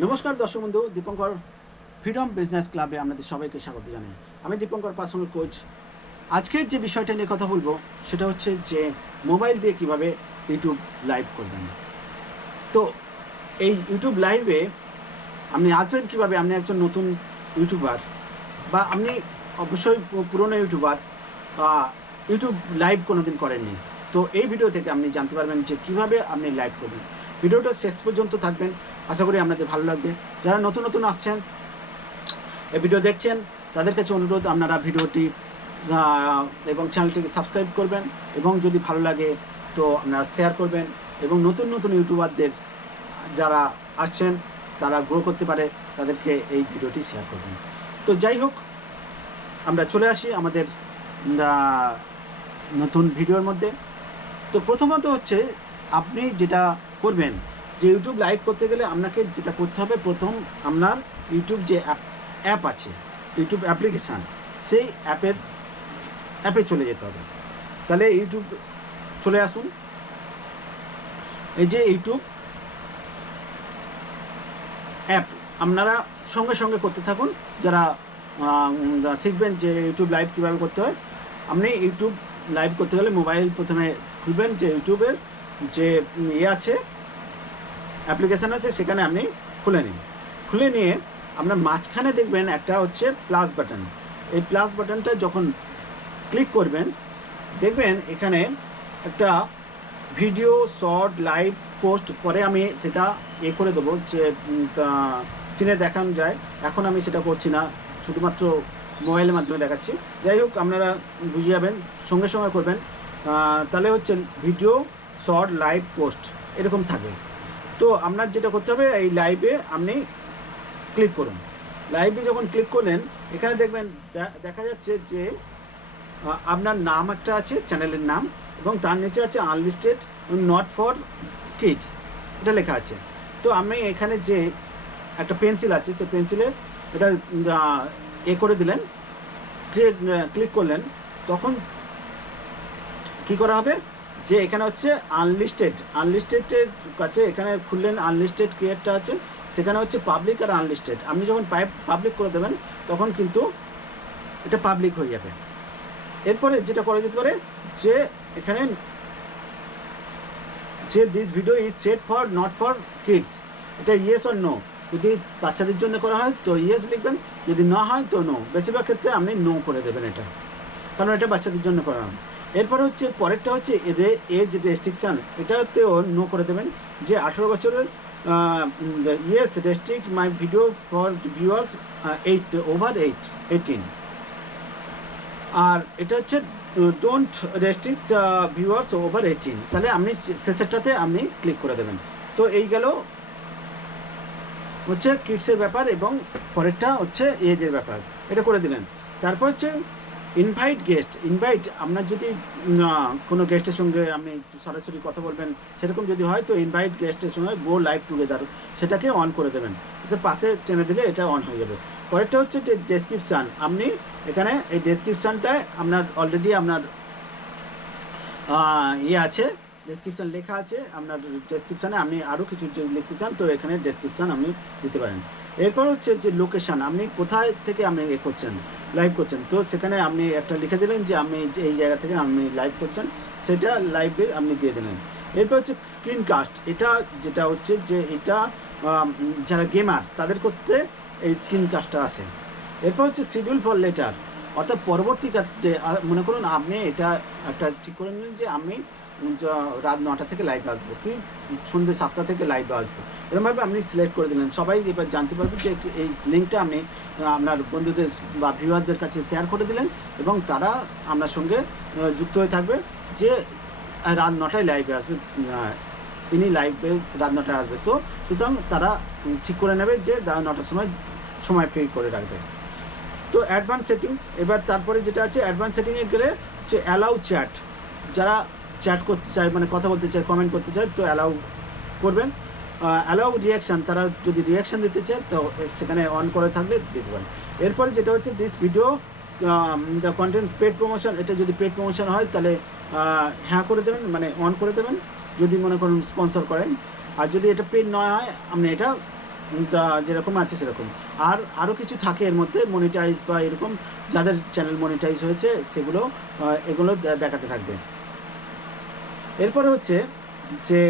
নমস্কার দর্শক বন্ধু, দীপঙ্কর ফ্রিডম বিজনেস ক্লাবে আপনাদের সবাইকে স্বাগত জানাই। আমি দীপঙ্কর পার্সোনাল কোচ। আজকের যে বিষয়টা নিয়ে কথা বলবো সেটা হচ্ছে যে মোবাইল দিয়ে কিভাবে ইউটিউব লাইভ করবেন। তো এই ইউটিউব লাইভে আপনি আসবেন কীভাবে? আপনি একজন নতুন ইউটিউবার বা আপনি অবশ্যই পুরনো ইউটিউবার, ইউটিউব লাইভ কোনোদিন করেননি, তো এই ভিডিও থেকে আপনি জানতে পারবেন যে কীভাবে আপনি লাইভ করবেন। ভিডিওটা শেষ পর্যন্ত থাকবেন, আশা করি আপনাদের ভালো লাগবে। যারা নতুন নতুন আসছেন, এই ভিডিও দেখছেন, তাদের কাছে অনুরোধ আপনারা ভিডিওটি এবং চ্যানেলটিকে সাবস্ক্রাইব করবেন, এবং যদি ভালো লাগে তো আপনারা শেয়ার করবেন, এবং নতুন নতুন ইউটিউবারদের যারা আসছেন তারা গ্রো করতে পারে তাদেরকে এই ভিডিওটি শেয়ার করবেন। তো যাই হোক, আমরা চলে আসি আমাদের নতুন ভিডিওর মধ্যে। তো প্রথমত হচ্ছে আপনি যেটা করবেন, যে ইউটিউব লাইভ করতে গেলে আপনাকে যেটা করতে হবে, প্রথম আপনার ইউটিউব যে অ্যাপ আছে, ইউটিউব অ্যাপ্লিকেশান, সেই অ্যাপে চলে যেতে হবে। তাহলে ইউটিউব চলে আসুন, এই যে ইউটিউব অ্যাপ আপনারা সঙ্গে সঙ্গে করতে থাকুন। যারা শিখবেন যে ইউটিউব লাইভ কীভাবে করতে হয়, আপনি ইউটিউব লাইভ করতে গেলে মোবাইল প্রথমে খুলবেন, যে ইউটিউবের যে আছে অ্যাপ্লিকেশান আছে সেখানে আপনি খুলে নিন। খুলে নিয়ে আপনার মাঝখানে দেখবেন একটা হচ্ছে প্লাস বাটন। এই প্লাস বাটনটা যখন ক্লিক করবেন, দেখবেন এখানে একটা ভিডিও, শর্ট, লাইভ, পোস্ট, পরে আমি সেটা করে দেবো, যে স্ক্রিনে দেখানো যায়। এখন আমি সেটা করছি না, শুধুমাত্র মোবাইলের মাধ্যমে দেখাচ্ছি। যাই হোক, আপনারা বুঝে যাবেন, সঙ্গে সঙ্গে করবেন। তাহলে হচ্ছে ভিডিও, শর্ট, লাইভ, পোস্ট এরকম থাকবে। তো আপনার যেটা করতে হবে, এই লাইভে আপনি ক্লিক করুন। লাইভে যখন ক্লিক করলেন, এখানে দেখবেন দেখা যাচ্ছে যে আপনার নাম একটা আছে, চ্যানেলের নাম, এবং তার নিচে আছে আনলিস্টেড, নট ফর কিডস, এটা লেখা আছে। তো আমি এখানে যে একটা পেন্সিল আছে, সেই পেন্সিলে এটা করে দিলেন, ক্লিক করলেন, তখন কি করা হবে, যে এখানে হচ্ছে আনলিস্টেডের কাছে এখানে খুললেন, আনলিস্টেড ক্রিয়েটটা আছে, সেখানে হচ্ছে পাবলিক আর আনলিস্টেড। আপনি যখন পাবলিক করে দেবেন তখন কিন্তু এটা পাবলিক হয়ে যাবে। এরপরে যেটা করা যেতে পারে, যে এখানে যে this video is set for not for kids, এটা ইয়েস অর নো। যদি বাচ্চাদের জন্য করা হয় তো ইয়েস লিখবেন, যদি না হয় তো নো। বেশিরভাগ ক্ষেত্রে আপনি নো করে দেবেন এটা, কারণ এটা বাচ্চাদের জন্য করা হয়। এরপরে হচ্ছে পরেরটা হচ্ছে এজ রেস্ট্রিকশান, এটাতেও নো করে দেবেন, যে 18 বছরের yes restrict my video for viewers over 18। আর এটা হচ্ছে ডোন্ট রেস্ট্রিক্ট ভিউয়ার্স ওভার 18। তাহলে আপনি শেষেরটাতে আপনি ক্লিক করে দেবেন। তো এই গেল হচ্ছে কিডসের ব্যাপার, এবং পরেরটা হচ্ছে এজের ব্যাপার, এটা করে দিলেন। তারপর হচ্ছে ইনভাইট, আপনার যদি কোনো গেস্টের সঙ্গে আপনি সরাসরি কথা বলবেন সেরকম যদি হয়, তো ইনভাইট গেস্টের সঙ্গে গো লাইভ টুগেদার, সেটাকে অন করে দেবেন। সে পাশে টেনে দিলে এটা অন হয়ে যাবে। পরেরটা হচ্ছে ডেসক্রিপশান। আপনি এখানে এই ডেসক্রিপশানটায় আপনার অলরেডি আপনার আছে, ডেসক্রিপশান লেখা আছে। আপনার ডেসক্রিপশানে আপনি আরও কিছু যদি লিখতে চান তো এখানে ডেসক্রিপশান আপনি দিতে পারেন। এরপর হচ্ছে যে লোকেশান, আপনি কোথায় থেকে আপনি করছেন, লাইভ করছেন, তো সেখানে আপনি একটা লিখে দিলেন যে আপনি এই জায়গা থেকে আপনি লাইভ করছেন, সেটা লাইভে আপনি দিয়ে দিলেন। এরপর হচ্ছে স্ক্রিন কাস্ট, এটা যেটা হচ্ছে যে এটা যারা গেমার তাদের করতে এই স্ক্রিন কাস্টটা আসে। এরপর হচ্ছে শিডিউল ফর লেটার, অর্থাৎ পরবর্তী ক্ষেত্রে মনে করুন আপনি এটা একটা ঠিক করে নিলেন যে আমি রাত 9টা থেকে লাইভে আসবো, কি সন্ধ্যে 7টা থেকে লাইভে আসবো, এরকমভাবে আপনি সিলেক্ট করে দিলেন। সবাই এবার জানতে পারবে যে এই লিঙ্কটা আপনি আপনার বন্ধুদের বা ভিউয়ারদের কাছে শেয়ার করে দিলেন, এবং তারা আপনার সঙ্গে যুক্ত হয়ে থাকবে যে রাত 9টায় লাইভে আসবে, ইনি লাইভে রাত 9টায় আসবে। তো সুতরাং তারা ঠিক করে নেবে যে 9টার সময় পে করে রাখবে। তো অ্যাডভান্স সেটিং, এবার তারপরে যেটা আছে অ্যাডভান্স সেটিংয়ে গেলে যে অ্যালাউ চ্যাট, যারা চ্যাট করতে চায়, মানে কথা বলতে চায়, কমেন্ট করতে চায়, তো অ্যালাউ করবেন। অ্যালাউ রিয়াকশান, তারা যদি রিয়াকশান দিতে চায় তো সেখানে অন করে থাকলে দিতে পারেন। এরপরে যেটা হচ্ছে this video the content paid promotion, এটা যদি পেড প্রমোশন হয় তাহলে হ্যাঁ করে দেবেন, মানে অন করে দেবেন যদি মনে করুন স্পন্সর করেন। আর যদি এটা পেড নয় হয় আপনি এটা তা যেরকম আছে সেরকম। আর আরও কিছু থাকে এর মধ্যে মনিটাইজ বা এরকম যাদের চ্যানেল মনিটাইজ হয়েছে সেগুলো এগুলো দেখাতে থাকবে। এরপরে হচ্ছে যে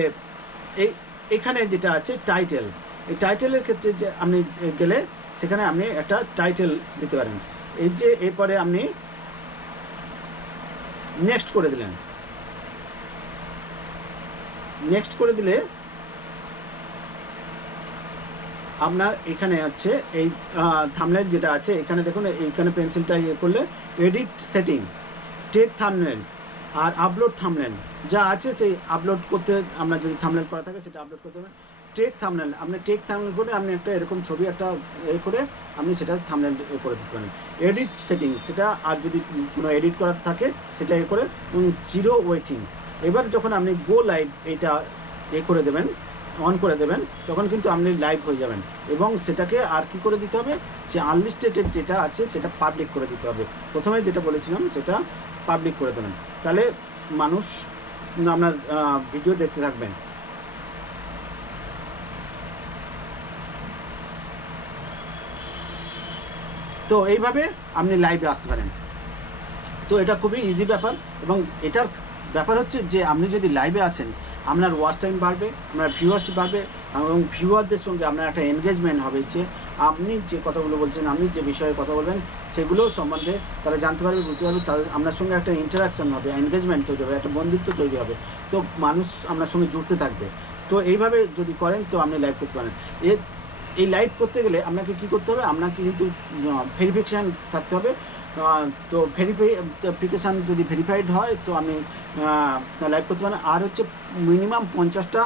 এখানে যেটা আছে টাইটেল, এই টাইটেলের ক্ষেত্রে যে আপনি গেলে সেখানে আপনি একটা টাইটেল দিতে পারেন। এই যে এরপরে আপনি নেক্সট করে দিলেন, নেক্সট করে দিলে আপনার এখানে হচ্ছে এই থাম্বনেল যেটা আছে এখানে দেখুন, এইখানে পেন্সিলটা ইয়ে করলে এডিট সেটিং, টেক থাম্বনেল আর আপলোড থাম্বনেল যা আছে সেই আপলোড করতে, আমরা যদি থাম্বনেল করা থাকে সেটা আপলোড করতে হবে। টেক থাম্বনেল, আপনি টেক থাম্বনেল করে আপনি একটা এরকম ছবি একটা এ করে আপনি সেটা থাম্বনেল করে দিতে পারেন। এডিট সেটিং সেটা, আর যদি কোনো এডিট করার থাকে সেটা এ করে, জিরো ওয়েটিং। এবার যখন আপনি গো লাইভ এইটা এ করে দেবেন, অন করে দেবেন, তখন কিন্তু আপনি লাইভ হয়ে যাবেন। এবং সেটাকে আর কি করে দিতে হবে, যে আনলিস্টেড যেটা আছে সেটা পাবলিক করে দিতে হবে। প্রথমে যেটা বলেছিলাম সেটা পাবলিক করে দেবেন, তাহলে মানুষ আপনার ভিডিও দেখতে থাকবেন। তো এইভাবে আপনি লাইভে আসতে পারেন। তো এটা খুবই ইজি ব্যাপার, এবং এটার ব্যাপার হচ্ছে যে আপনি যদি লাইভে আসেন আপনার ওয়াচ টাইম বাড়বে, আপনার ভিউয়ারশিপ বাড়বে, এবং ভিউয়ারদের সঙ্গে আপনার একটা এনগেজমেন্ট হবে, যে আপনি যে কথাগুলো বলছেন, আপনি যে বিষয়ে কথা বলবেন সেগুলো সম্বন্ধে তারা জানতে পারবে, বুঝতে পারবে, তাদের আপনার সঙ্গে একটা ইন্টারাকশান হবে, এনগেজমেন্ট তৈরি হবে, একটা বন্ধুত্ব তৈরি হবে। তো মানুষ আপনার সঙ্গে জুড়তে থাকবে। তো এইভাবে যদি করেন তো আপনি লাইভ করতে পারেন। এই লাইভ করতে গেলে আপনাকে কী করতে হবে, আপনাকে কিন্তু ভেরিফিকেশান থাকতে হবে। তো ভেরিফিকেশান যদি ভেরিফাইড হয় তো আপনি লাইভ করতে পারেন। আর হচ্ছে মিনিমাম 50টা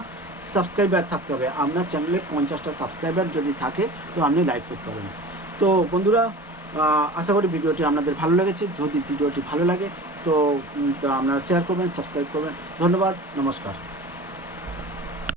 সাবস্ক্রাইবার থাকতে হবে, আপনার চ্যানেলে 50টা সাবস্ক্রাইবার যদি থাকে তো আপনি লাইভ করতে পারেন। তো বন্ধুরা, আশা করি ভিডিওটি আপনাদের ভালো লেগেছে। যদি ভিডিওটি ভালো লাগে তো আপনারা শেয়ার করবেন, সাবস্ক্রাইব করবেন। ধন্যবাদ, নমস্কার।